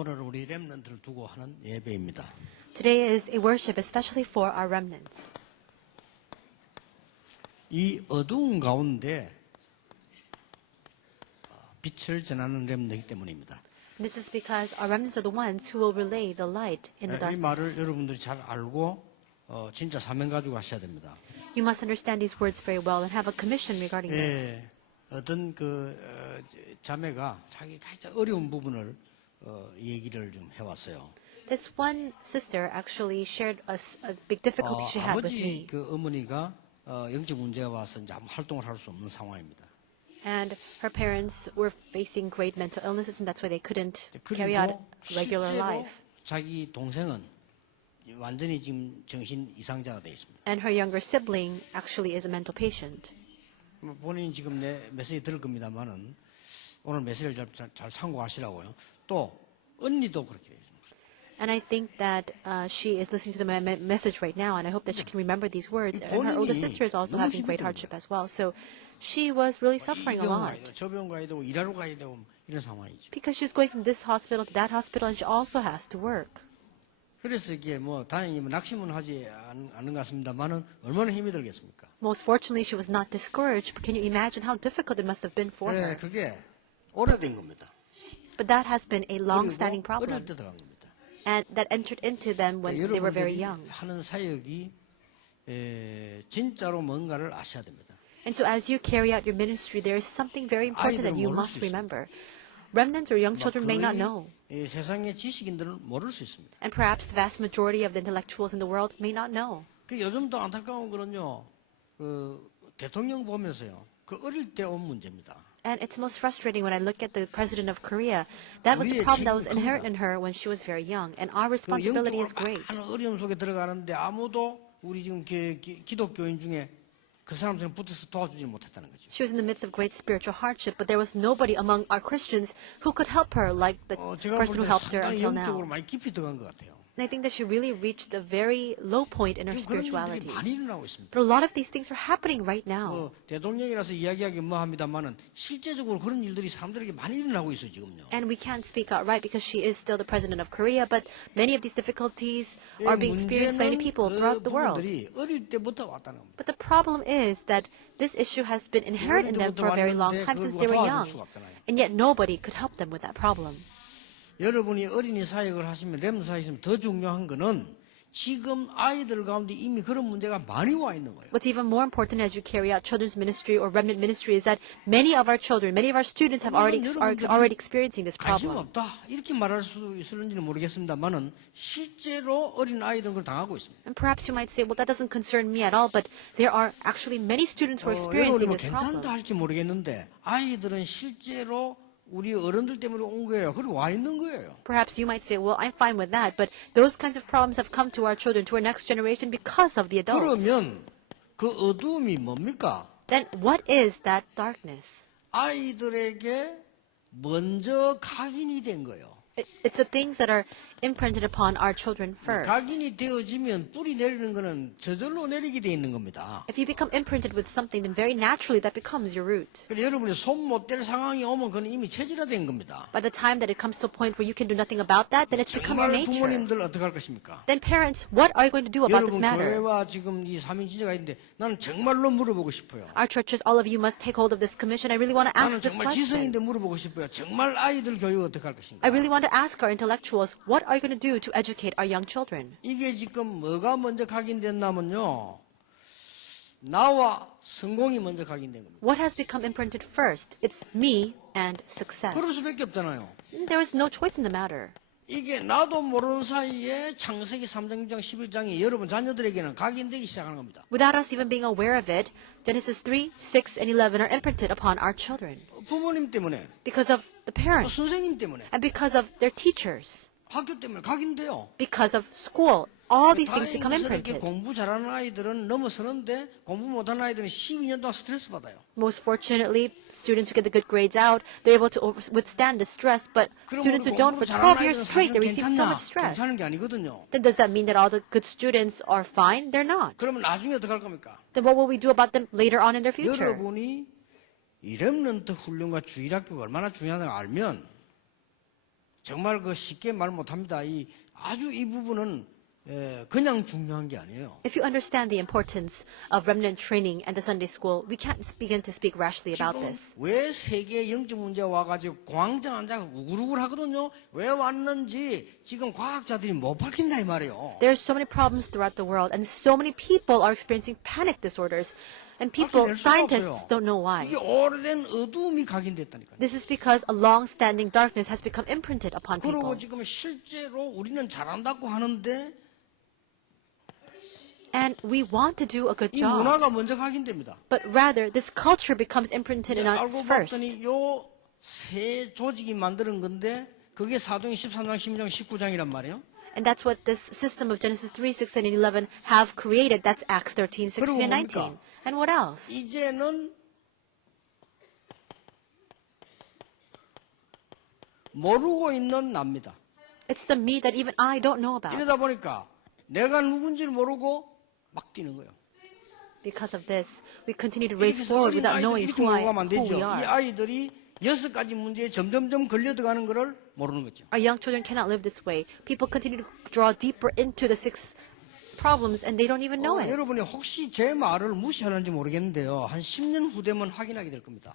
오늘 우리 렘넌트를 두고 하는 예배입니다. Today is a worship especially for our remnants. 이 어두운 가운데 빛을 전하는 렘넌트이기 때문입니다. This is because our remnants are the ones who will relay the light in the 이 말을 darkness. 여러분들이 잘 알고 진짜 사명 가지고 하셔야 됩니다. You must understand these words very well and have a commission regarding this. 예, 어떤 자매가 자기 가장 어려운 부분을 얘기를 좀 해왔어요. This one sister actually shared a big difficulty she had with 아버지 me. 어머니가 영적 문제가 와서 이제 아무 활동을 할 수 없는 상황입니다. And her parents were facing great mental illnesses, and that's why they couldn't carry 그리고 out regular 실제로 life. 자기 동생은 완전히 지금 정신 이상자가 되어 있습니다. And her younger sibling actually is a mental patient. 본인이 지금 내 메시지 들을 겁니다만은 오늘 메시지를 잘 참고하시라고요. 또 언니도 그렇게 돼요. And I think that she is listening to the message right now, and I hope that she can remember these words. And her older sister is also having great hardship as well. So she was really suffering a lot 저 병원 가야 되고 일하러 가야 되고 이런 상황이죠. because she's going from this hospital to that hospital, and she also has to work. 그래서 이게 다행히 낙심은 하지 않은 것 같습니다만은 얼마나 힘이 들겠습니까? Most fortunately, she was not discouraged, but can you imagine how difficult it must have been for 네, her? 그게 오래된 겁니다. But that has been a long-standing 그리고 어릴 problem, 때 들어간 겁니다. and that entered into them when they were very 여러분들이 young. 하는 사역이 진짜로 뭔가를 아셔야 됩니다. And so as you carry out your ministry, there is something very important that you 아이들은 모를 must 수 있습니다. remember. Remnants or young children may not know. 세상의 지식인들은 모를 수 있습니다. And perhaps the vast majority of the intellectuals in the world may not know. 요즘도 안타까운 거는요, 대통령 보면서요, 어릴 때 온 문제입니다. And it's most frustrating when I look at the president of Korea. That was a problem that was inherent in her when she was very young. And our responsibility is great. 많은 어려움 속에 들어가는데 아무도 우리 지금 기독교인 중에 그 사람들은 붙어서 도와주지 못했다는 거죠. She was in the midst of great spiritual hardship, but there was nobody among our Christians who could help her like the 제가 person who helped her 상당히 until 영적으로 now. 많이 깊이 들어간 것 같아요. And I think that she really reached a very low point in her 그런 일들이 spirituality. 많이 일어나고 있습니다. But a lot of these things are happening right now. 대통령이라서 이야기하기 합니다만은 실제적으로 그런 일들이 사람들에게 많이 일어나고 있어요 지금요. And we can't speak outright because she is still the president of Korea, but many of these difficulties are being experienced by many people throughout the world. 부분들이 어릴 때부터 왔다는 겁니다. But the problem is that this issue has been inherent in them for a very long time since they were young. And yet nobody could help them with that problem. 여러분이 어린이 사역을 하시면 렘 사역이면 더 중요한 거는 지금 아이들 가운데 이미 그런 문제가 많이 와 있는 거예요. What's even more important as you carry out children's ministry or remnant ministry is that many of our children, many of our students are already experiencing this 관심 problem. 없다 이렇게 말할 수 있을지는 모르겠습니다만은 실제로 어린 아이들은 그걸 당하고 있습니다. And perhaps you might say, well, that doesn't concern me at all, but there are actually many students who are experiencing 여러분이 this 괜찮다 problem. 할지 모르겠는데 아이들은 실제로 우리 어른들 때문에 온 거예요. 그리고 와 있는 거예요. Perhaps you might say, well, I'm fine with that, but those kinds of problems have come to our children, to our next generation because of the adults. 그러면 그 어두움이 뭡니까? Then what is that darkness? 아이들에게 먼저 각인이 된 거예요. It's the things that are imprinted upon our children first. 각인이 되어지면 뿌리 내리는 거는 저절로 내리게 돼 있는 겁니다. If you become imprinted with something, then very naturally that becomes your root. 그래서 여러분이 손 못 댈 상황이 오면 그건 이미 체질화된 겁니다. By the time that it comes to a point where you can do nothing about that, then it's become your 정말 nature. 부모님들 어떻게 할 것입니까? Then parents, what are you going to do about this 여러분 matter? 교회와 지금 이 삼인지제가 있는데 나는 정말로 물어보고 싶어요. Our churches, all of you must take hold of this commission. I really want to ask 나는 this 정말 question. 지성인데 물어보고 싶어요. 정말 아이들 교육 어떻게 할 것인가? I really want to ask our intellectuals, what are you going to do to educate our young children? 이게 지금 뭐가 먼저 각인됐냐면요. 나와 성공이 먼저 각인된 겁니다. What has become imprinted first? It's me and 그럴 success. 수밖에 없잖아요. There is no choice in the matter. 이게 나도 모르는 사이에 창세기 3장, 6장, 11장이 여러분 자녀들에게는 각인되기 시작하는 겁니다. Without us even being aware of it, Genesis 3, 6, and 11 are imprinted upon our children 부모님 때문에, because of the 또 parents 선생님 때문에, and because of their teachers, 학교 때문에 각인돼요. because of school. All these things become 다행스럽게 imprinted. 공부 잘하는 아이들은 넘어서는데 공부 못하는 아이들은 12년 동안 스트레스 받아요. Most fortunately, students who get the good grades out, they're able to withstand the stress, but students who don't for 12 years straight, they receive so much stress. 괜찮은 게 아니거든요. Then does that mean that all the good students are fine? They're not. 그러면 나중에 어떻게 할 겁니까? Then what will we do about them later on in their future? 여러분이 이 렘넌트 훈련과 주일학교가 얼마나 중요하다고 알면 정말 그 쉽게 말 못합니다. 아주 이 부분은 그냥 중요한 게 아니에요. If you understand the importance of remnant training and the Sunday school, we can't begin to speak rashly about 지금 this. 왜 세계 영적 문제 와가지고 광장 앉아 우글우글 하거든요. 왜 왔는지 지금 과학자들이 못 밝힌다 이 말이에요. There's so many problems throughout the world, and so many people are experiencing panic disorders. And people, 밝혀낼 수가 scientists 없어요. don't know why. 이게 오래된 어두움이 각인됐다니까요. This is because a long-standing darkness has become imprinted upon 그리고 people. 지금 실제로 우리는 잘한다고 하는데 And we want to do a good 이 job. 문화가 먼저 각인됩니다. But rather, this culture becomes imprinted in us 알고 first. 봤더니 요 세 조직이 만드는 건데 그게 사도행 13장, 16장, 19장이란 말이에요. And that's what this system of Genesis 3, 6, and 11 have created. That's Acts 13, 16, 그리고 and 뭡니까? 19. And what else? 이제는 모르고 있는 납니다. It's the me that even I don't know about. 이러다 보니까 내가 누군지를 모르고 막 뛰는 거예요. Because of this, we continue to 이렇게 raise 해서 forward 어린 without 아이들 knowing 이렇게 who 몰고 가면 안 we 되죠. 이 are. 아이들이 6가지 문제에 점점점 걸려들어가는 것을 모르는 거죠. Our young children cannot live this way. People continue to draw deeper into the 6 problems and they don't even know it. 여러분이 혹시 제 말을 무시하는지 모르겠는데요. 한 10년 후 되면 확인하게 될 겁니다.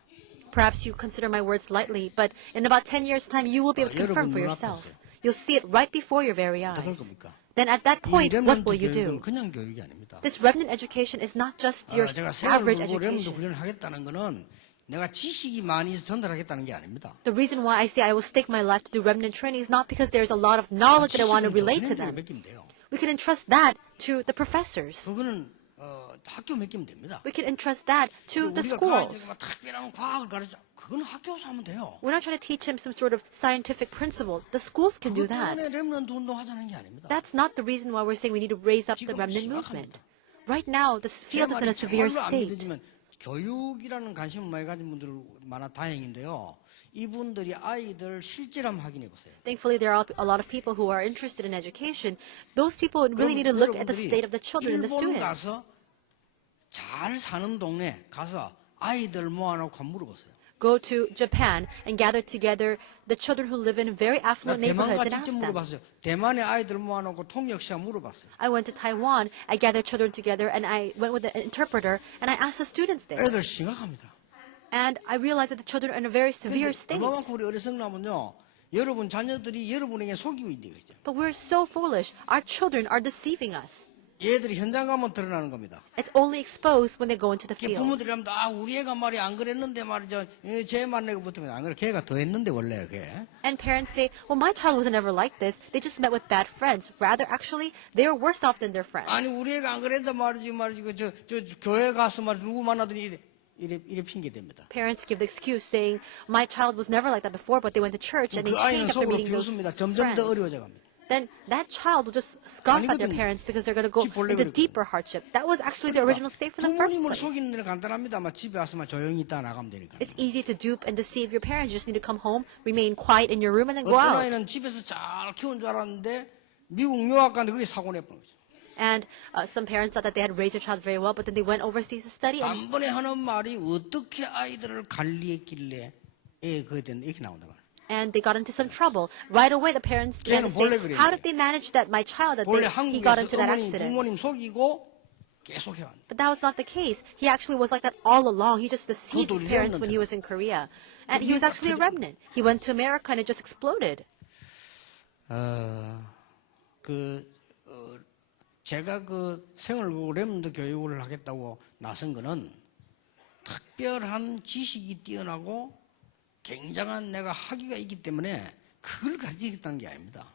Perhaps you consider my words lightly, but in about 10 years' time, you will be able to confirm for 여러분 yourself. 눈앞에서요. You'll see it right before your very 어떡할 eyes. 겁니까? Then at that 이 point, what 렘넌트 will you 교육은 do? 그냥 교육이 아닙니다. This remnant education is not just your 제가 생활을 average 걸고 렘넌트 education. 훈련을 하겠다는 거는 내가 지식이 많이 있어 전달하겠다는 게 아닙니다. The reason why I say I will stake my life to do remnant training is not because there's a lot of knowledge that I want to relate to them. 맡기면 돼요. We can entrust that to the professors. 그거는 학교 맡기면 됩니다. We can entrust that to the 우리가 그 아이들에게 schools. 막 특별한 과학을 가르쳐 그건 학교에서 하면 돼요. We're not trying to teach him some sort of scientific principle. The schools can do 그것 that. 때문에 렘넌트 운동 하자는 게 아닙니다. That's not the reason why we're saying we need to raise up the 지금 remnant 심각합니다. movement. Right now, the 제 field is in 말이 a severe 정말로 안 state. 믿어지면 교육이라는 관심을 많이 가진 분들 많아 다행인데요. 이분들이 아이들 실제를 한번 확인해 보세요. Thankfully, there are a lot of people who are interested in education. Those people really need to look at the state of the children and the 일본 students. 가서 잘 사는 동네 가서 아이들 모아놓고 물어보세요. Go to Japan and gather together the children who live in very affluent 대만 neighborhoods 가 and ask 직접 them. 물어봤어요. 대만의 아이들 모아놓고 통역 시간 물어봤어요. I went to Taiwan, I gathered children together, and I went with an interpreter, and I asked the students there. 애들 심각합니다. And I realized that the children are in a very severe 근데 state. 그만큼 우리 어리석나면요. 여러분 자녀들이 여러분에게 속이고 있는 거죠. But we're so foolish. Our children are deceiving us. 얘들이 현장 가면 드러나는 겁니다. It's only exposed when they go into the field. 부모들이 하면 우리 애가 말이 안 그랬는데 말이죠. 쟤 만나고 붙으면 안 그래. 걔가 더 했는데 원래 그게. And parents say, well, my child was never like this. They just met with bad friends. Rather, actually, they were worse off than their friends. 아니 우리 애가 안 그랬다 말이지 저 교회 가서 말 누구 만나더니 이래 핑계 댑니다. Parents give the excuse saying, my child was never like that before, but they went to church and they 그 아이는 changed after 속으로 meeting those 비웃습니다. 점점 더 friends. 어려워져 갑니다. Then that child will just scoff at their 아니거든요. parents because they're going to go 집 볼래 into 그랬거든요. deeper hardship. That was actually the original state for the first 부모님을 place. 속이는 데는 간단합니다만 집에 와서만 조용히 있다 나가면 되니까. It's easy to dupe and deceive your parents. You just need to come home, remain quiet in your room, and then go 어떤 out. 아이는 집에서 잘 키운 줄 알았는데 미국 유학 갔는데 그게 사고 내버린 거죠. And some parents thought that they had raised their child very well, but then they went overseas to study. And 단번에 하는 말이 어떻게 아이들을 관리했길래 그게 됐는데 이렇게 나온다 말이에요. And they got into some trouble. Right away, the parents began to 걔는 say, 본래 그래요. how did they manage that my child, that 원래 he got 한국에서 into that 어머니, accident? 부모님 속이고 계속 해왔는데 But that was not the case. He actually was like that all along. He just deceived 그것도 his parents when he was in Korea. And he was actually a remnant. He went to America and it just exploded. 제가 생활고 렘넌트 교육을 하겠다고 나선 거는 특별한 지식이 뛰어나고 굉장한 내가 학위가 있기 때문에 그걸 가르치겠다는 게 아닙니다.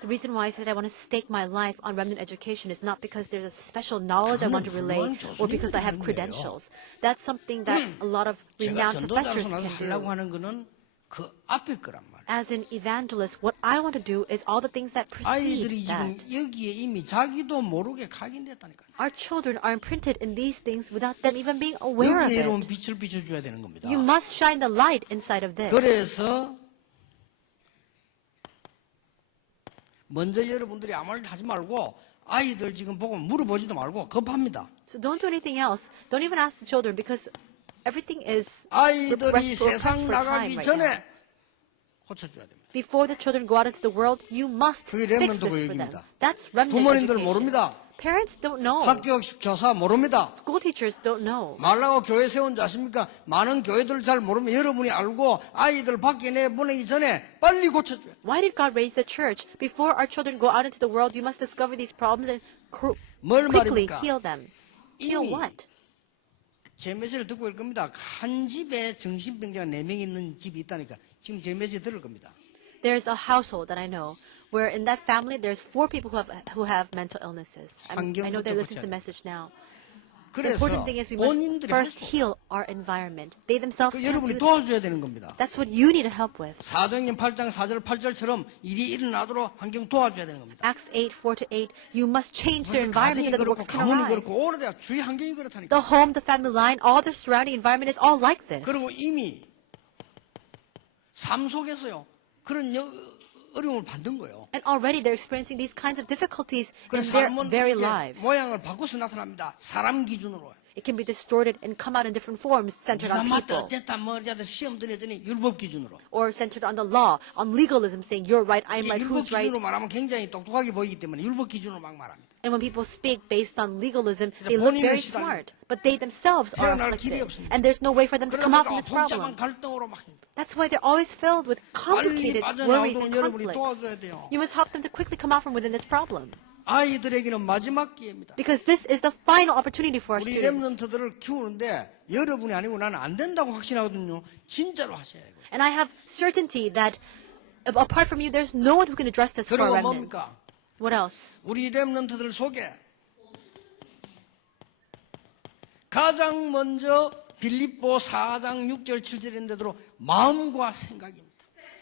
The reason why I said I want to stake my life on remnant education is not because there's a special knowledge I want to relay or because I have credentials. That's something that a lot of 제가 renowned 전도자로서 professors 나서 can 하려고 do. 하는 거는 그 앞에 거란 말이에요. As an evangelist, what I want to do is all the things that 아이들이 precede 지금 that. 여기에 이미 자기도 모르게 각인됐다니까요. Our children are imprinted in these things without them even being aware of 여기에 여러분 it. 빛을 비춰줘야 되는 겁니다. You must shine the light inside of this. 그래서 먼저 여러분들이 아무 말 하지 말고 아이들 지금 보고 물어보지도 말고 급합니다. So don't do anything else. Don't even ask the children because everything is 아이들이 pressed 세상 for time 나가기 right 전에 now. 고쳐줘야 됩니다. Before the children go out into the world, you must 그게 fix 렘넌트 this for them. 교육입니다. That's remnant 부모님들 education. 모릅니다. Parents don't know. 학교 교사 모릅니다. School teachers don't know. 말라고 교회 세운 줄 아십니까? 많은 교회들 잘 모르면 여러분이 알고 아이들 밖에 내보내기 전에 빨리 고쳐줘요. Why did God raise the church? Before our children go out into the world, you must discover these problems and 뭘 quickly 말입니까? heal them. Heal 이미 what? 제 메시지를 듣고 있을 겁니다. 한 집에 정신병자가 4명 있는 집이 있다니까. 지금 제 메시지 들을 겁니다. There's a household that I know where in that family there's 4 people who have mental illnesses. I know they're listening to the message now. The 그래서 important thing is we must 본인들이 first 할 수- heal our environment. They themselves 그 can't 여러분이 do that. 도와줘야 되는 겁니다. That's what you need to help with. 사도행전 8장 4절 8절처럼 일이 일어나도록 환경 도와줘야 되는 겁니다. Acts 8, 4-8, you must change their 무슨 environment 가정이 so that the 그렇고 works can 가문이 arise. 그렇고 오래돼야 주위 환경이 그렇다니까. The home, the family line, all the surrounding environment is all like this. 그리고 이미 삶 속에서요 그런 어려움을 받는 거예요. And already they're experiencing these kinds of difficulties in 그래서 their 삶은 very 이렇게 lives. 모양을 바꿔서 나타납니다. 사람 기준으로. It can be distorted and come out in different forms centered 네가 on 맞다 people. 어쨌다 뭐자다 시험 들었더니 율법 기준으로. Or centered on the law, on legalism, saying you're right, I'm 이게 right, 율법 who's right. 기준으로 말하면 굉장히 똑똑하게 보이기 때문에 율법 기준으로 막 말합니다. And when people speak based on legalism, they look 본인은 very 시달립니다. smart. But they themselves are 헤어날 길이 afflicted. 없습니다. And there's no way for them to come out 그래서 from this 복잡한 problem. 갈등으로 막 That's why they're always filled with complicated worries and 빠져나오도록 여러분이 conflicts. 도와줘야 돼요. You must help them to quickly come out from within this problem. 아이들에게는 마지막 기회입니다. Because this is the final opportunity for our 우리 students. 렘넌트들을 키우는데 여러분이 아니고 나는 안 된다고 확신하거든요. 진짜로 하셔야 돼요. And I have certainty that apart from you, there's no one who can address this for 그리고 our remnants. 뭡니까? What else? 우리 렘넌트들 속에 가장 먼저 빌립보 4장 6절 7절인데도 마음과 생각입니다.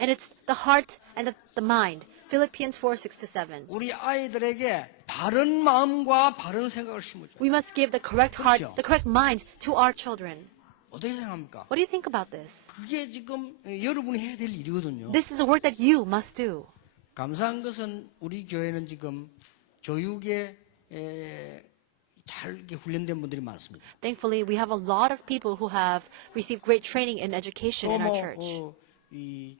And it's the heart and the mind. Philippians 4, 6-7. 우리 아이들에게 바른 마음과 바른 생각을 심어줘요. We must give the correct heart, 그렇죠. the correct mind to our children. 어떻게 생각합니까? What do you think about this? 그게 지금 여러분이 해야 될 일이거든요. This is the work that you must do. 감사한 것은 우리 교회는 지금 교육에 잘 이렇게 훈련된 분들이 많습니다. Thankfully, we have a lot of people who have received great training in education in our church. 이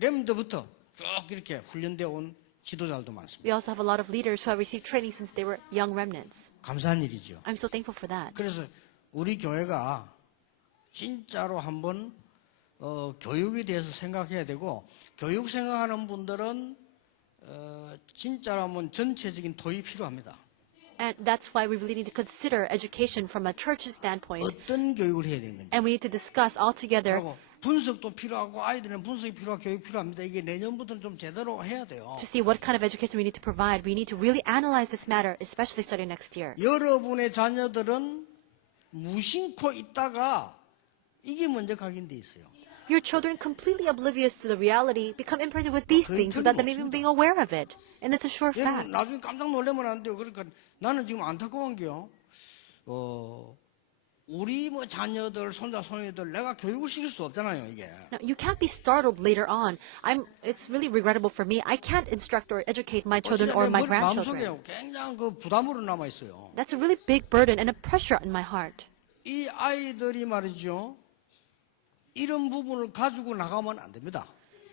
렘드부터 쭉 이렇게 훈련되어 온 지도자들도 많습니다. We also have a lot of leaders who have received training since they were young remnants. 감사한 일이죠. I'm so thankful for that. 그래서 우리 교회가 진짜로 한번 교육에 대해서 생각해야 되고 교육 생각하는 분들은 진짜로 한번 전체적인 도입이 필요합니다. And that's why we really need to consider education from a church's standpoint. 어떤 교육을 해야 되는 건지. And we need to discuss all together. 그리고 분석도 필요하고 아이들은 분석이 필요하고 교육 필요합니다. 이게 내년부터는 좀 제대로 해야 돼요. To see what kind of education we need to provide. We need to really analyze this matter, especially starting next year. 여러분의 자녀들은 무심코 있다가 이게 먼저 각인돼 있어요. Your children, completely oblivious to the reality, become imprinted with these things without them even being aware of it. And it's a sure 여러분 fact. 나중에 깜짝 놀라면 안 돼요. 그러니까 나는 지금 안타까운 게요. 우리 뭐 자녀들, 손자, 손녀들 내가 교육을 시킬 수 없잖아요, 이게. Now, you can't be startled later on. It's really regrettable for me. I can't instruct or educate my children or my grandchildren. 마음속에 굉장히 그 부담으로 남아 있어요. That's a really big burden and a pressure in my heart. 이 아이들이 말이죠. 이런 부분을 가지고 나가면 안 됩니다.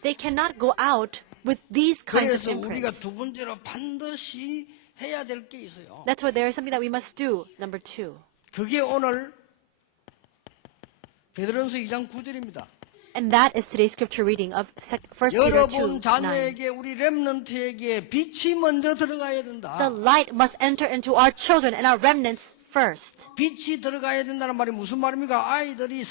They cannot go out with these kinds of 그래서 우리가 imprints. 두 번째로 반드시 해야 될 게 있어요. That's why there is something that we must do. Number 2. 그게 오늘 베드로전서 2장 9절입니다. And that is today's scripture reading of 1 Peter 2, 여러분 9. 자녀에게 우리 렘넌트에게 빛이 먼저 들어가야 된다. The light must enter into our children and our remnants first. 빛이 들어가야 된다는 말이 무슨 말입니까? 아이들이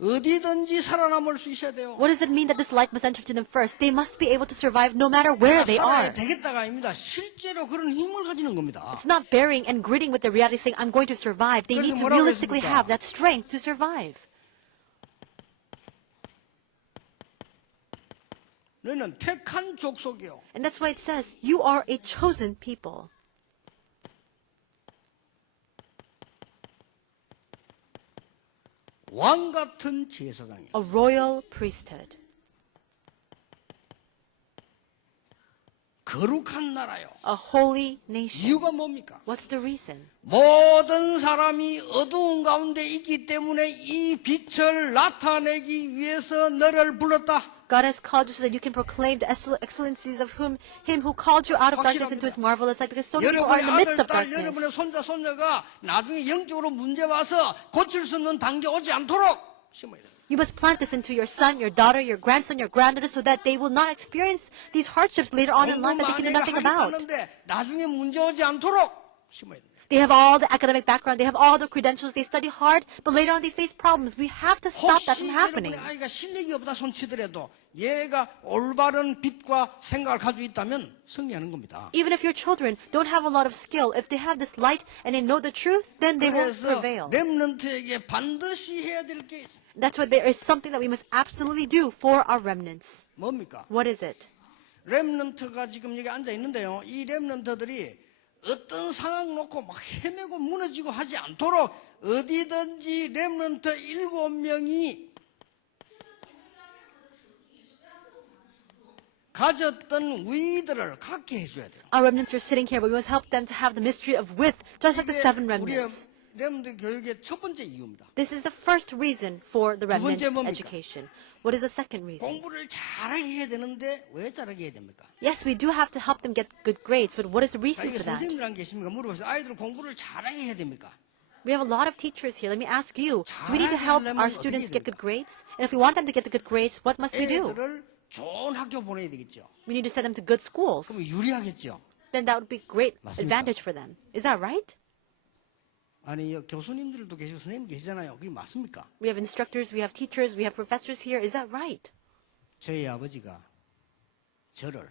어디든지 살아남을 수 있어야 돼요. What does it mean that this light must enter to them first? They must be able to survive no matter where they 살아야 are. 되겠다가 아닙니다. 실제로 그런 힘을 가지는 겁니다. It's not bearing and gritting with the reality saying, I'm going to survive. They 그래서 need to 뭐라고 realistically 했습니까? have that strength to survive. 너희는 택한 족속이요. And that's why it says, you are a chosen people. 왕 같은 제사장이요. A royal priesthood. 거룩한 나라요. A holy nation. 이유가 뭡니까? What's the reason? 모든 사람이 어두운 가운데 있기 때문에 이 빛을 나타내기 위해서 너를 불렀다. God has called you so that you can proclaim the excellencies of Him who called you out of darkness into His marvelous light, because so many people are in the 여러분의 midst 아들, of 딸, 여러분의 darkness. 손자, 손녀가 나중에 영적으로 문제 와서 고칠 수 없는 단계 오지 않도록 심어야 됩니다. You must plant this into your son, your daughter, your grandson, your granddaughter, so that they will not experience these hardships later on in life that they can do nothing about. 하겠다는데 나중에 문제 오지 않도록 심어야 됩니다. They have all the academic background, they have all the credentials, they study hard, but later on they face problems. We have to stop that 혹시 from happening. 여러분의 아이가 실력이 없다 손치더라도 얘가 올바른 빛과 생각을 가지고 있다면 승리하는 겁니다. Even if your children don't have a lot of skill, if they have this light and they know the truth, then they will 그래서 prevail. 렘넌트에게 반드시 해야 될 게 있습니다. That's why there is something that we must absolutely do for our remnants. 뭡니까? What is it? 렘넌트가 지금 여기 앉아 있는데요. 이 렘넌트들이 어떤 상황 놓고 막 헤매고 무너지고 하지 않도록 어디든지 렘넌트 7명이 가졌던 위들을 갖게 해줘야 돼요. Our remnants are sitting here, but we must help them to have the mystery of width, just like the seven 우리의 remnants. 렘넌트 교육의 첫 번째 이유입니다. This is the first reason for the remnant 번째 뭡니까? education. What is the second reason? 공부를 잘하게 해야 되는데 왜 잘하게 해야 됩니까? Yes, we do have to help them get good grades, but what is the 자, reason 이게 for that? 선생님이란 계십니까? 물어보세요. 아이들 공부를 잘하게 해야 됩니까? We have a lot of teachers here. Let me ask you, do we need to help 잘하려면 our 어떻게 students 해야 get good grades? And if we want them to get the good grades, what must we do? 애들을 좋은 학교 보내야 되겠죠. We need to send them to good schools. 그럼 유리하겠죠. Then that would be great 맞습니까? advantage for them. Is that right? 아니 교수님들도 계시고 선생님 계시잖아요. 그게 맞습니까? We have instructors, we have teachers, we have professors here. Is that right? 저희 아버지가 저를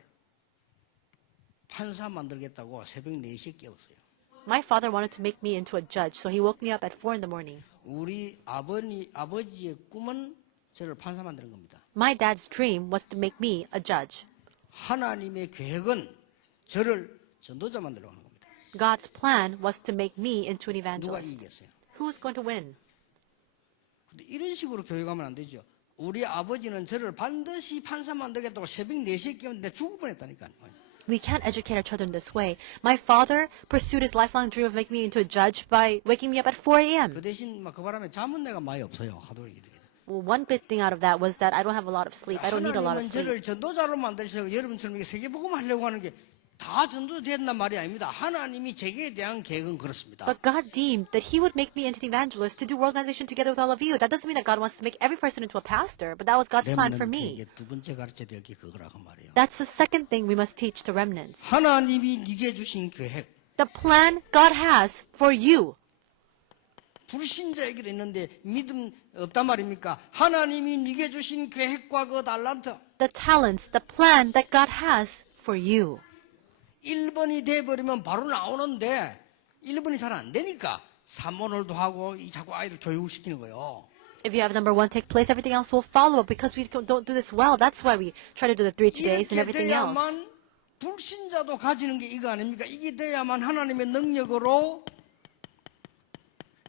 판사 만들겠다고 새벽 4시에 깨웠어요. My father wanted to make me into a judge, so he woke me up at 4 in the morning. 우리 아버지의 꿈은 저를 판사 만드는 겁니다. My dad's dream was to make me a judge. 하나님의 계획은 저를 전도자 만들려고 하는 겁니다. God's plan was to make me into an 누가 evangelist. 이기겠어요? Who's going to win? 근데 이런 식으로 교육하면 안 되죠. 우리 아버지는 저를 반드시 판사 만들겠다고 새벽 4시에 깨웠는데 죽을 뻔했다니까요. We can't educate our children this way. My father pursued his lifelong dream of making me into a judge by waking me up at 4 a.m. 그 대신 그 바람에 잠은 내가 많이 없어요. 하도 이렇게. Well, one good thing out of that was that I don't have a lot of sleep. I don't need a lot of 하나님은 sleep. 저를 전도자로 만드셔서 여러분처럼 이게 세계복음 하려고 하는 게 다 전도된단 말이 아닙니다. 하나님이 제게에 대한 계획은 그렇습니다. But God deemed that He would make me into an evangelist to do world organization together with all of you. That doesn't mean that God wants to make every person into a pastor, but that was God's plan for me. 렘넌트에게 두 번째 가르쳐야 될 게 그거라고 말이에요. That's the second thing we must teach the remnants. 하나님이 네게 주신 계획. The plan God has for you. 불신자에게도 있는데 믿음 없단 말입니까? 하나님이 네게 주신 계획과 그 달란트. The talents, the plan that God has for you. 1번이 돼버리면 바로 나오는데 1번이 잘 안 되니까 3번을도 하고 자꾸 아이를 교육을 시키는 거예요. If you have number one take place, everything else will follow. Because we don't do this well, that's why we try to do the 3 todays and 이렇게 everything else. 돼야만 불신자도 가지는 게 이거 아닙니까? 이게 돼야만 하나님의 능력으로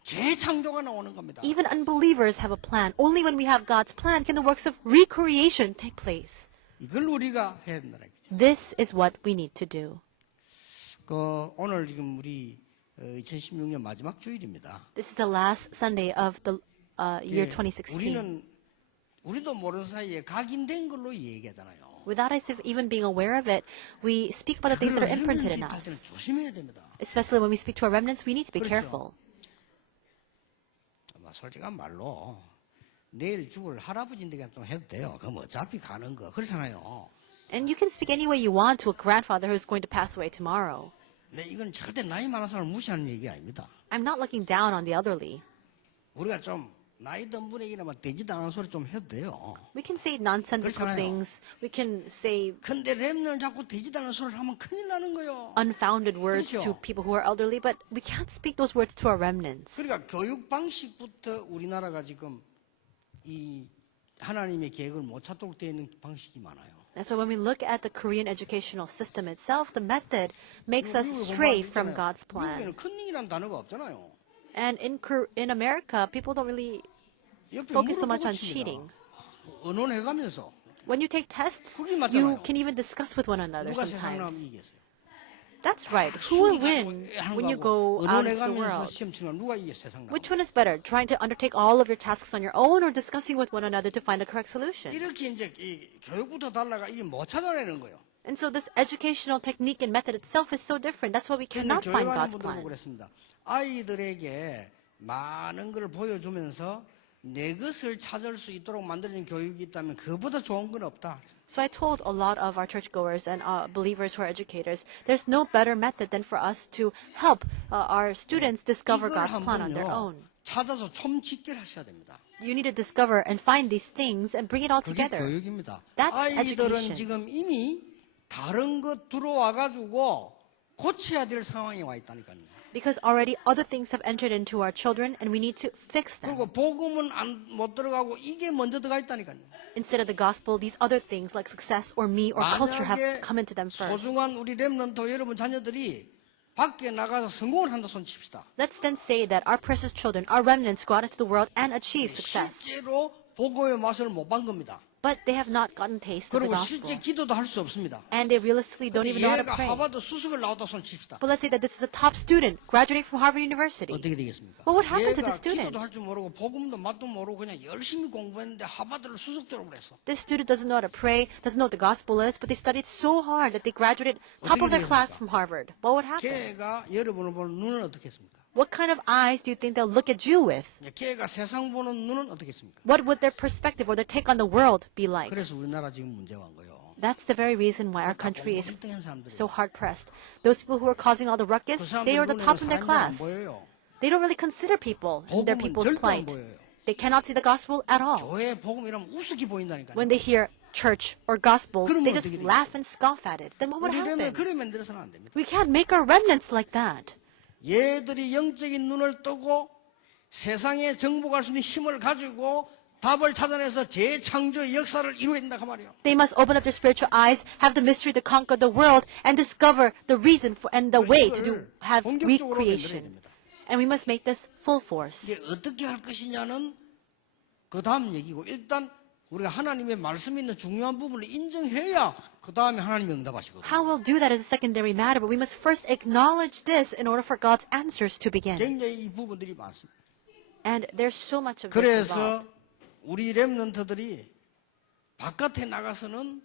재창조가 나오는 겁니다. Even unbelievers have a plan. Only when we have God's plan can the works of recreation take place. 이걸 우리가 해야 된다는 거죠. This is what we need to do. 오늘 지금 우리 2016년 마지막 주일입니다. This is the last Sunday of the year 예, 2016. 우리도 모르는 사이에 각인된 걸로 얘기하잖아요. Without us even being aware of it, we speak about the things that are imprinted in 할 때는 us. 조심해야 됩니다. Especially when we speak to our remnants, we need to be 그렇죠. careful. 솔직한 말로 내일 죽을 할아버지인데 그냥 좀 해도 돼요. 그럼 어차피 가는 거 그렇잖아요. And you can speak any way you want to a grandfather who's going to pass away tomorrow. 네, 이건 절대 나이 많은 사람을 무시하는 얘기가 아닙니다. I'm not looking down on the elderly. 우리가 좀 나이 든 분에게나마 되지도 않은 소리 좀 해도 돼요. We can say nonsensical 그렇잖아요. things. We can say 근데 랩을 자꾸 되지도 않은 소리를 하면 큰일 나는 거예요. unfounded words 그렇죠. to people who are elderly, but we can't speak those words to our remnants. 그러니까 교육 방식부터 우리나라가 지금 이 하나님의 계획을 못 찾도록 되어 있는 방식이 많아요. And so when we look at the Korean educational system itself, the method makes us stray from God's plan. 미국에는 컨닝이라는 단어가 없잖아요. And in America, people don't really 옆에 focus so 물어보고 much on 칩니다. cheating. 의논해가면서 When you take tests, 그게 you 맞잖아요. can even discuss with one another 누가 세상 나면 sometimes. 이기겠어요. That's right. Who will win 하는 when you 거하고 go out into the 의논해가면서 world? 시험 치는 건 누가 이게 세상 나고. Which one is better? Trying to undertake all of your tasks on your own or discussing with one another to find a correct solution? 이렇게 이제 이 교육부터 달라가 이게 못 찾아내는 거예요. And so this educational technique and method itself is so different. That's why we 근데 cannot find 교육하는 God's 분들 보고 plan. 그랬습니다. 아이들에게 많은 걸 보여주면서 내 것을 찾을 수 있도록 만드는 교육이 있다면 그보다 좋은 건 없다. So I told a lot of our churchgoers and believers who are educators, there's no better method than for us to help our students discover 이걸 God's plan on their 한번요 own. 찾아서 촘직결하셔야 됩니다. You need to discover and find these things and bring it all 그게 together. 교육입니다. That's 아이들은 education. 지금 이미 다른 것 들어와 가지고 고쳐야 될 상황에 와 있다니까요. Because already other things have entered into our children and we need to fix them. 그리고 복음은 못 들어가고 이게 먼저 들어가 있다니까요. Instead of the gospel, these other things like success or me or culture have 만약에 come into them first. 소중한 우리 렘넌트 여러분 자녀들이 밖에 나가서 성공을 한다 손 칩시다. Let's then say that our precious children, our remnants, go out into the world and achieve success. 실제로 복음의 맛을 못 본 겁니다. But they have not gotten taste of the 그리고 gospel. 실제 기도도 할 수 없습니다. And they realistically don't even know how to 얘가 pray. 하버드 수석을 나왔다 손 칩시다. But let's say that this is a top student graduating from Harvard University. 어떻게 되겠습니까? What would happen to 얘가 the student? 기도도 할 줄 모르고 복음도 맛도 모르고 그냥 열심히 공부했는데 하버드를 수석 졸업을 했어. This student doesn't know how to pray, doesn't know what the gospel is, but they studied so hard that they graduated top of their class from Harvard. What would happen? 걔가 여러분을 보는 눈은 어떻겠습니까? What kind of eyes do you think they'll look at you with? 걔가 세상 보는 눈은 어떻겠습니까? What would their perspective or their take on the world be like? 그래서 우리나라 지금 문제가 온 거예요. That's the very reason why our country is 1등한 사람들이 so hard pressed. Those people who are causing all the 그 ruckus, 사람들 they are the 눈에는 tops in their 사람이 안 class. 보여요. They don't really consider people and their 복음은 people's 절대 안 plight. 보여요. They cannot see the gospel at all. 교회 복음이라면 우습게 보인다니까요. When they hear church or gospel, 그러면 they just 어떻게 laugh and scoff at it. Then what would 우리 happen? 렘을 그래 만들어서는 안 됩니다. We can't make our remnants like that. 얘들이 영적인 눈을 뜨고 세상에 정복할 수 있는 힘을 가지고 답을 찾아내서 재창조의 역사를 이루어낸다 그 말이에요. They must open up their spiritual eyes, have the mystery to conquer the world, and discover the reason for, and the way to have 본격적으로 recreation. 만들어야 됩니다. And we must make this full force. 이게 어떻게 할 것이냐는 그 다음 얘기고 일단 우리가 하나님의 말씀이 있는 중요한 부분을 인정해야 그 다음에 하나님이 응답하시거든요. How we'll do that is a secondary matter, but we must first acknowledge this in order for God's answers to begin. 굉장히 이 부분들이 많습니다. And there's so much of this 그래서 involved. 우리 렘넌트들이 바깥에 나가서는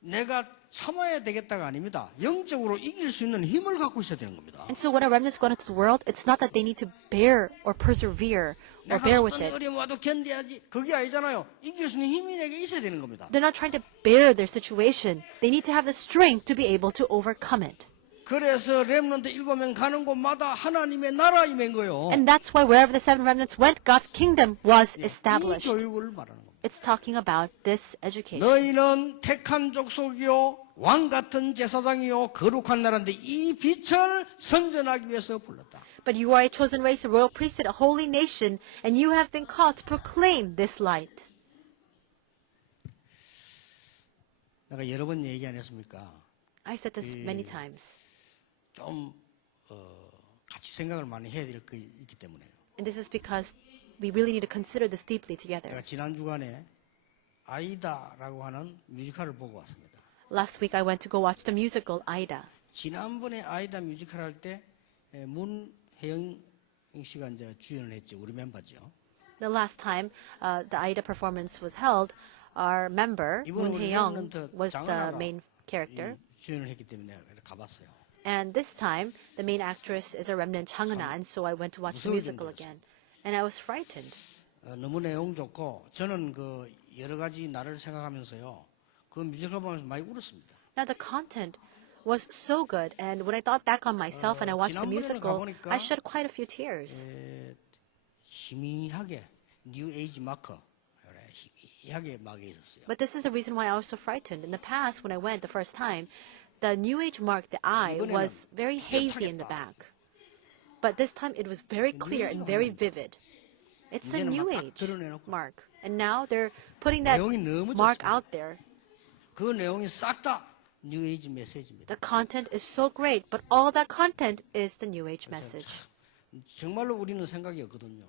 내가 참아야 되겠다가 아닙니다. 영적으로 이길 수 있는 힘을 갖고 있어야 되는 겁니다. And so when our remnants go into the world, it's not that they need to bear or persevere or 내가 bear with 어떤 it. 어려움 와도 견뎌야지. 그게 아니잖아요. 이길 수 있는 힘이 내게 있어야 되는 겁니다. They're not trying to bear their situation. They need to have the strength to be able to overcome it. 그래서 렘넌트 7명 가는 곳마다 하나님의 나라 임한 거예요. And that's why wherever the 7 remnants went, God's kingdom was 이 established. 교육을 말하는 겁니다. It's talking about this education. 너희는 택한 족속이요 왕 같은 제사장이요 거룩한 나라인데 이 빛을 선전하기 위해서 불렀다. But you are a chosen race, a royal priesthood, a holy nation, and you have been called to proclaim this light. 내가 여러 번 얘기 안 했습니까? I said this many times. 좀 같이 생각을 많이 해야 될 게 있기 때문에요. And this is because we really need to consider this deeply together. 내가 지난 주간에 아이다라고 하는 뮤지컬을 보고 왔습니다. Last week I went to go watch the musical Aida. 지난번에 아이다 뮤지컬 할 때 문혜영 씨가 이제 주연을 했죠. 우리 멤버죠. The last time the Aida performance was held, our member, 이번에 Moon 우리 Hae-young, 렘넌트 was the 장하나가 main character. 주연을 했기 때문에 내가 가봤어요. And this time, the main actress is a remnant Chang Eun-ah, and so I went to watch the 무서울 musical 정도였어요. again. And I was frightened. 너무 내용 좋고 저는 그 여러 가지 나를 생각하면서요. 그 뮤지컬 보면서 많이 울었습니다. Now the content was so good, and when I thought back on myself and I watched the 지난번에는 musical, 가보니까 I shed quite a few tears. 희미하게 뉴 에이지 마커 희미하게 막에 있었어요. But this is the reason why I was so frightened. In the past, when I went the first time, the New Age mark, the eye, was very hazy in the back. But this time it was very clear and very vivid. It's a 이제는 New 막 딱 Age 드러내놓고. mark. And now they're putting that 내용이 너무 mark 좋습니다. out there. 그 내용이 싹 다 뉴 에이지 메시지입니다. The content is so great, but all that content is the New Age message. 정말로 우리는 생각이 없거든요.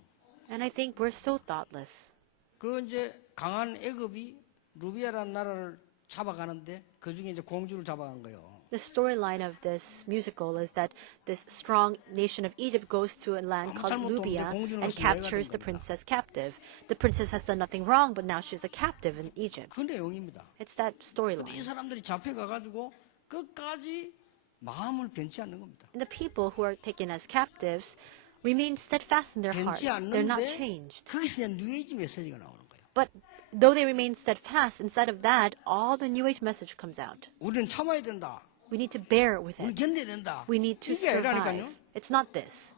And I think we're so thoughtless. 그 이제 강한 애굽이 루비아라는 나라를 잡아가는데 그 중에 이제 공주를 잡아간 거예요. The storyline of this musical is that this strong nation of Egypt goes to a land 아무 called 잘못도 없는데 Nubia 공주로서 and 노예가 captures 된 the 겁니다. princess captive. The princess has done nothing wrong, but now she's a captive in Egypt. 그 내용입니다. It's that 근데 이 storyline. 사람들이 잡혀가가지고 끝까지 마음을 변치 않는 겁니다. And the people who are taken as captives remain steadfast in their hearts. 변치 They're not 않는데 changed. 거기서 그냥 뉴에이지 메시지가 나오는 거예요. But though they remain steadfast, inside of that, all the New Age message comes out. 우리는 참아야 된다. We need to bear with 우리 it. 견뎌야 된다. We need to 이게 아니라니까요. survive. It's not this.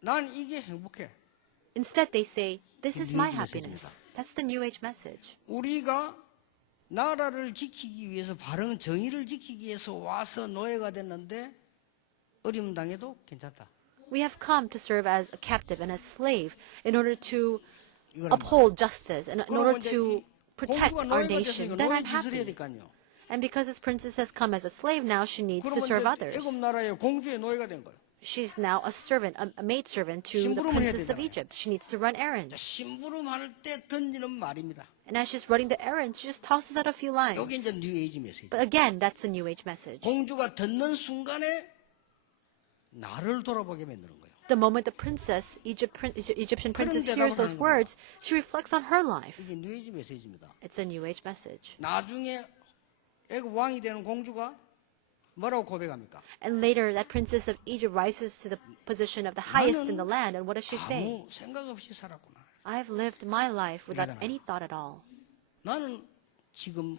난 이게 행복해. Instead, they say, this is New my Age happiness. message입니다. That's the New Age message. 우리가 나라를 지키기 위해서 바른 정의를 지키기 위해서 와서 노예가 됐는데 어려움 당해도 괜찮다. We have come to serve as a captive and as slave in order to 이거란 uphold justice and in 그러면 order 이제 to 이 protect 공주가 our 노예가 nation. 됐으니까 Then 노예 I'm 짓을 해야 happy. 될까요? And because this princess has come as a slave, now she needs to 그러면 serve 이제 others. 애굽 나라의 공주의 노예가 된 거예요. She's now a servant, a maidservant to the 심부름을 해야 princess of 되잖아요. Egypt. She needs to run errands. 심부름할 때 던지는 말입니다. And as she's running the errands, she just tosses out a few lines. 여기 이제 뉴에이지 메시지. But again, that's the New Age message. 공주가 듣는 순간에 나를 돌아보게 만드는 거예요. The moment the princess, Egyptian princess 그런 hears 대답을 those 하는 words, she reflects on her life. 이게 뉴에이지 메시지입니다. It's a New Age message. 나중에 애굽 왕이 되는 공주가 뭐라고 고백합니까? And later, that princess of Egypt rises to the position of the highest in the land. And what does she say? 아무 생각 없이 살았구나. I've lived my life without 이러잖아요. any thought at all. 나는 지금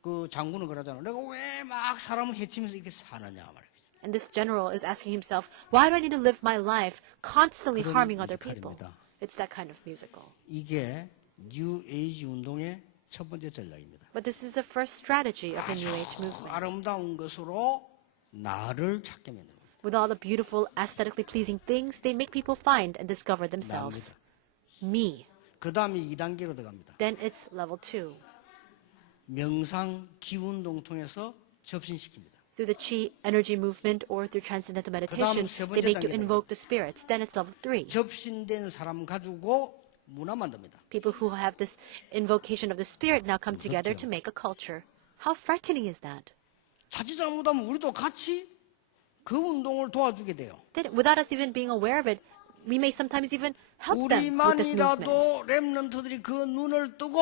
그 장군은 그러잖아. 내가 왜 막 사람을 해치면서 이렇게 사느냐 말이죠. And this general is asking himself, why do I need to live my life constantly 그런 harming other people? 뮤지컬입니다. It's that kind of musical. 이게 뉴에이지 운동의 첫 번째 전략입니다. But this is the first strategy of the New Age movement. 아름다운 것으로 나를 찾게 만드는 겁니다. With all the beautiful, aesthetically pleasing things, they make people find and discover themselves. Me. 그 다음에 2단계로 들어갑니다. Then it's level 2. 명상 기운동 통해서 접신시킵니다. Through the Qi energy movement or through transcendental meditation, 세 they 번째 make you 단계로 invoke the spirits. Then it's level 3. 접신된 사람 가지고 문화 만듭니다. People who have this invocation of the spirit now come together to make a culture. How frightening is that? 자칫 잘못하면 우리도 같이 그 운동을 도와주게 돼요. That without us even being aware of it, we may sometimes even help them with this movement. 우리만이라도 렘넌트들이 그 눈을 뜨고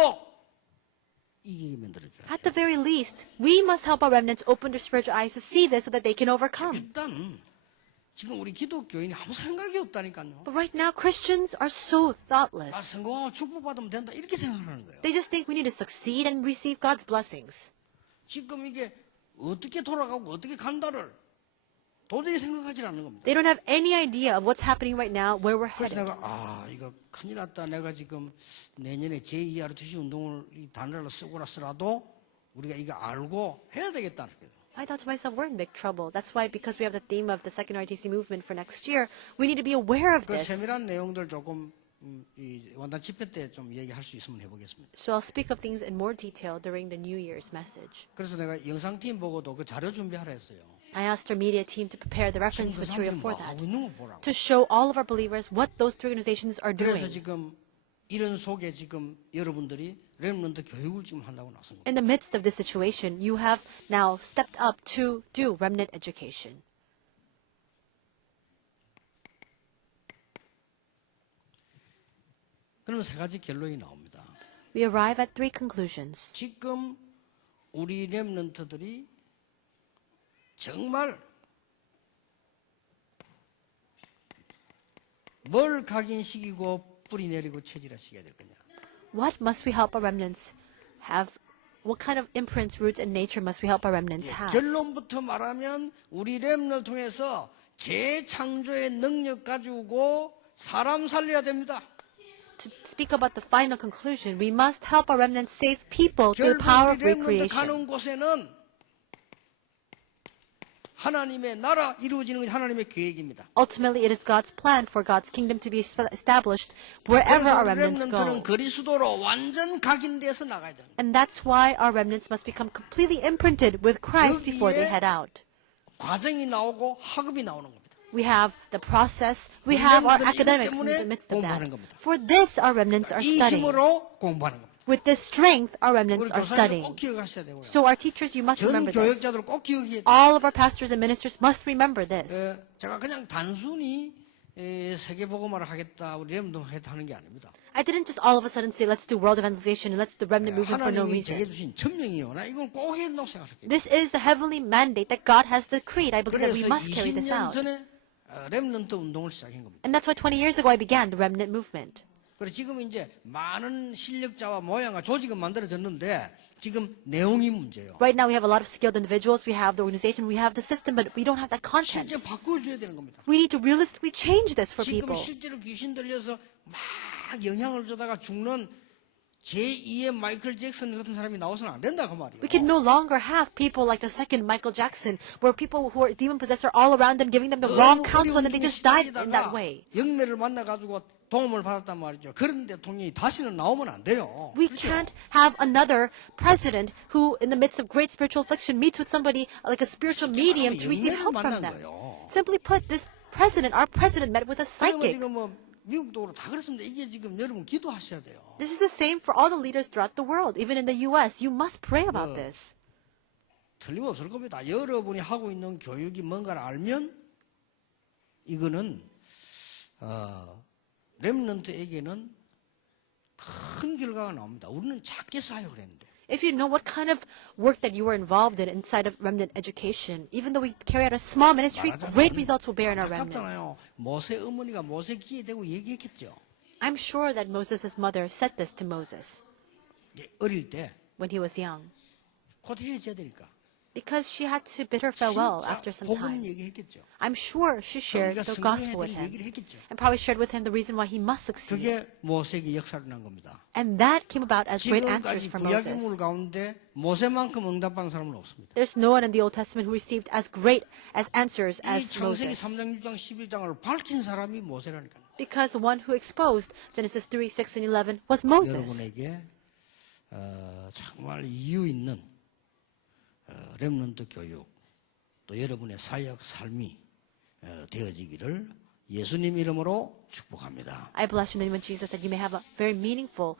이기게 만들어줘요. At the very least, we must help our remnants open their spiritual eyes to see this so that they can overcome. 일단 지금 우리 기독교인이 아무 생각이 없다니까요. But right now, Christians are so 아, thoughtless. 성공하고 축복받으면 된다 이렇게 생각하는 거예요. They just think we need to succeed and receive God's blessings. 지금 이게 어떻게 돌아가고 어떻게 간다를 도저히 생각하지 않는 겁니다. They don't have any idea of what's happening right now, where we're 그래서 headed. 내가 이거 큰일 났다. 내가 지금 내년에 제2ROTC 운동을 이 단어를 쓰고 나서라도 우리가 이거 알고 해야 되겠다. I thought to myself, we're in big trouble. That's why, because we have the theme of the second RTC movement for next year, we need to be aware of 그 this. 세밀한 내용들 조금 이 원단 집회 때 좀 얘기할 수 있으면 해보겠습니다. So I'll speak of things in more detail during the New Year's message. 그래서 내가 영상팀 보고도 그 자료 준비하라 했어요. I asked our media team to prepare the 지금 reference 그 material 사람들이 for 뭐 that, 하고 있는 거 보라고. to show all of our believers what those three organizations are 그래서 doing. 지금 이런 속에 지금 여러분들이 렘넌트 교육을 지금 한다고 나선 겁니다. In the midst of this situation, you have now stepped up to do remnant education. 그러면 세 가지 결론이 나옵니다. We arrive at 3 conclusions. 지금 우리 렘넌트들이 정말 뭘 각인시키고 뿌리 내리고 체질화시켜야 될 거냐. What must we help our remnants have? What kind of imprints, roots, and nature must we help our remnants have? 결론부터 말하면 우리 렘넌을 통해서 재창조의 능력 가지고 사람 살려야 됩니다. To speak about the final conclusion, we must help our remnants save people through the 결국 power 우리 of 렘넌트 recreation. 가는 곳에는 하나님의 나라 이루어지는 것이 하나님의 계획입니다. Ultimately, it is God's plan for God's kingdom to be established wherever 그래서 our 우리 remnants 렘넌트는 go. 그리스도로 완전 각인돼서 나가야 됩니다. And that's why our remnants must become completely imprinted with Christ before they head out. 과정이 나오고 학업이 나오는 겁니다. We have the process, we 우리 have our 렘넌트는 이것 academics in 때문에 the midst of that. 공부하는 겁니다. For this, our remnants are 이 studying. 힘으로 공부하는 겁니다. With this strength, our 우리 remnants are 교사님 studying. 꼭 기억하셔야 되고요. So our teachers, you must 전 remember this. 교역자들 꼭 기억해야 돼요. All of our pastors and ministers must remember this. 제가 그냥 단순히 세계복음화를 하겠다, 우리 렘넌트 하겠다 하는 게 아닙니다. I didn't just all of a sudden say, let's do world evangelization and let's do remnant movement for no 하나님이 제게 reason. 주신 천명이요. 나 이건 꼭 해야 된다고 생각할게요. This is the heavenly mandate that God has decreed. I believe that we 그래서 must carry this 20년 out. 전에 렘넌트 운동을 시작한 겁니다. And that's why 20 years ago I began the remnant movement. 그래서 지금 이제 많은 실력자와 모양과 조직은 만들어졌는데 지금 내용이 문제예요. Right now we have a lot of skilled individuals, we have the organization, we have the system, but we don't have that content. 실제 바꿔줘야 되는 겁니다. We need to realistically change this for 지금 people. 실제로 귀신 들려서 막 영향을 주다가 죽는 제2의 마이클 잭슨 같은 사람이 나와서는 안 된다 그 말이에요. We can no longer have people like the second Michael Jackson, where people who are demon possessed are all around them, giving them the wrong counsel, and then they just died in that way. 영매를 만나가지고 도움을 받았단 말이죠. 그런 대통령이 다시는 나오면 안 돼요. We 그렇죠? can't have another president who, in the midst of great spiritual affliction, meets with somebody like a spiritual medium to receive help from them. Simply put, this president, our president, met with a psychic. 지금 뭐 미국도 다 그렇습니다. 이게 지금 여러분 기도하셔야 돼요. This is the same for all the leaders throughout the world, even in the U.S. You must pray about this. 틀림없을 겁니다. 여러분이 하고 있는 교육이 뭔가를 알면 이거는 렘넌트에게는 큰 결과가 나옵니다. 우리는 작게 사역을 했는데. If you know what kind of work that you were involved in inside of remnant education, even though we carry out a small ministry, great results will bear in our remnants. 안타깝잖아요. 모세 어머니가 모세 귀에 대고 얘기했겠죠. I'm sure that Moses' mother said this to Moses 어릴 때 when he was young, 곧 헤어져야 되니까. because she had to bid her farewell after some 복음 time. 얘기했겠죠. I'm sure she shared 우리가 the 성공해야 gospel with 될 him 얘기를 했겠죠. and probably shared with him the reason why he must succeed. 그게 모세에게 역사를 난 겁니다. And that came about as great answers 지금까지 from 구약의 물 Moses. 가운데 모세만큼 응답받은 사람은 없습니다. There's no one in the Old Testament who received as great as answers 이 as 창세기 Moses. 3장, 6장, 11장을 밝힌 사람이 모세라니까요. Because the one who exposed Genesis 3, 6, and 11 was Moses. 여러분에게 정말 이유 있는 렘넌트 교육 또 여러분의 사역 삶이 되어지기를 예수님 이름으로 축복합니다. I bless you in the name of Jesus that you may have a very meaningful,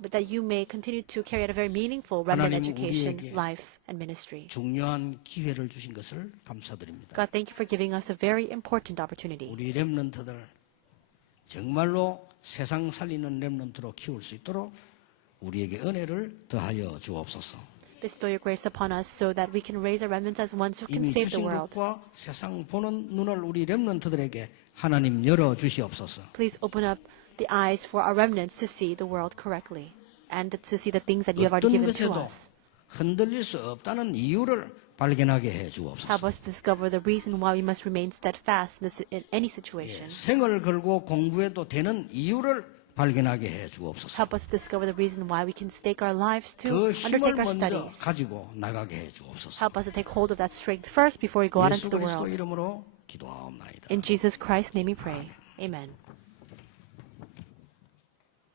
but that you may continue to carry out a very meaningful remnant 하나님 education, 우리에게 life, and ministry. 중요한 기회를 주신 것을 감사드립니다. God, thank you for giving us a very important opportunity. 우리 렘넌트들 정말로 세상 살리는 렘넌트로 키울 수 있도록 우리에게 은혜를 더하여 주옵소서. Bestow your grace upon us so that we can raise our remnants as ones who can 이미 save the 주신 world. 것과 세상 보는 눈을 우리 렘넌트들에게 하나님 열어 주시옵소서. Please open up the eyes for our remnants to see the world correctly and to see the things that you have already 어떤 given to 것에도 us. 흔들릴 수 없다는 이유를 발견하게 해 주옵소서. Help us discover the reason why we must remain steadfast in any situation. 생을 걸고 공부해도 되는 이유를 발견하게 해 주옵소서. Help us discover the reason why we can stake our lives to 그 힘을 undertake our 먼저 studies. 가지고 나가게 해 주옵소서. Help us to take hold of that strength first before we go out 예수 into the 그리스도 world. 이름으로 기도하옵나이다. In Jesus Christ's name we pray. Amen.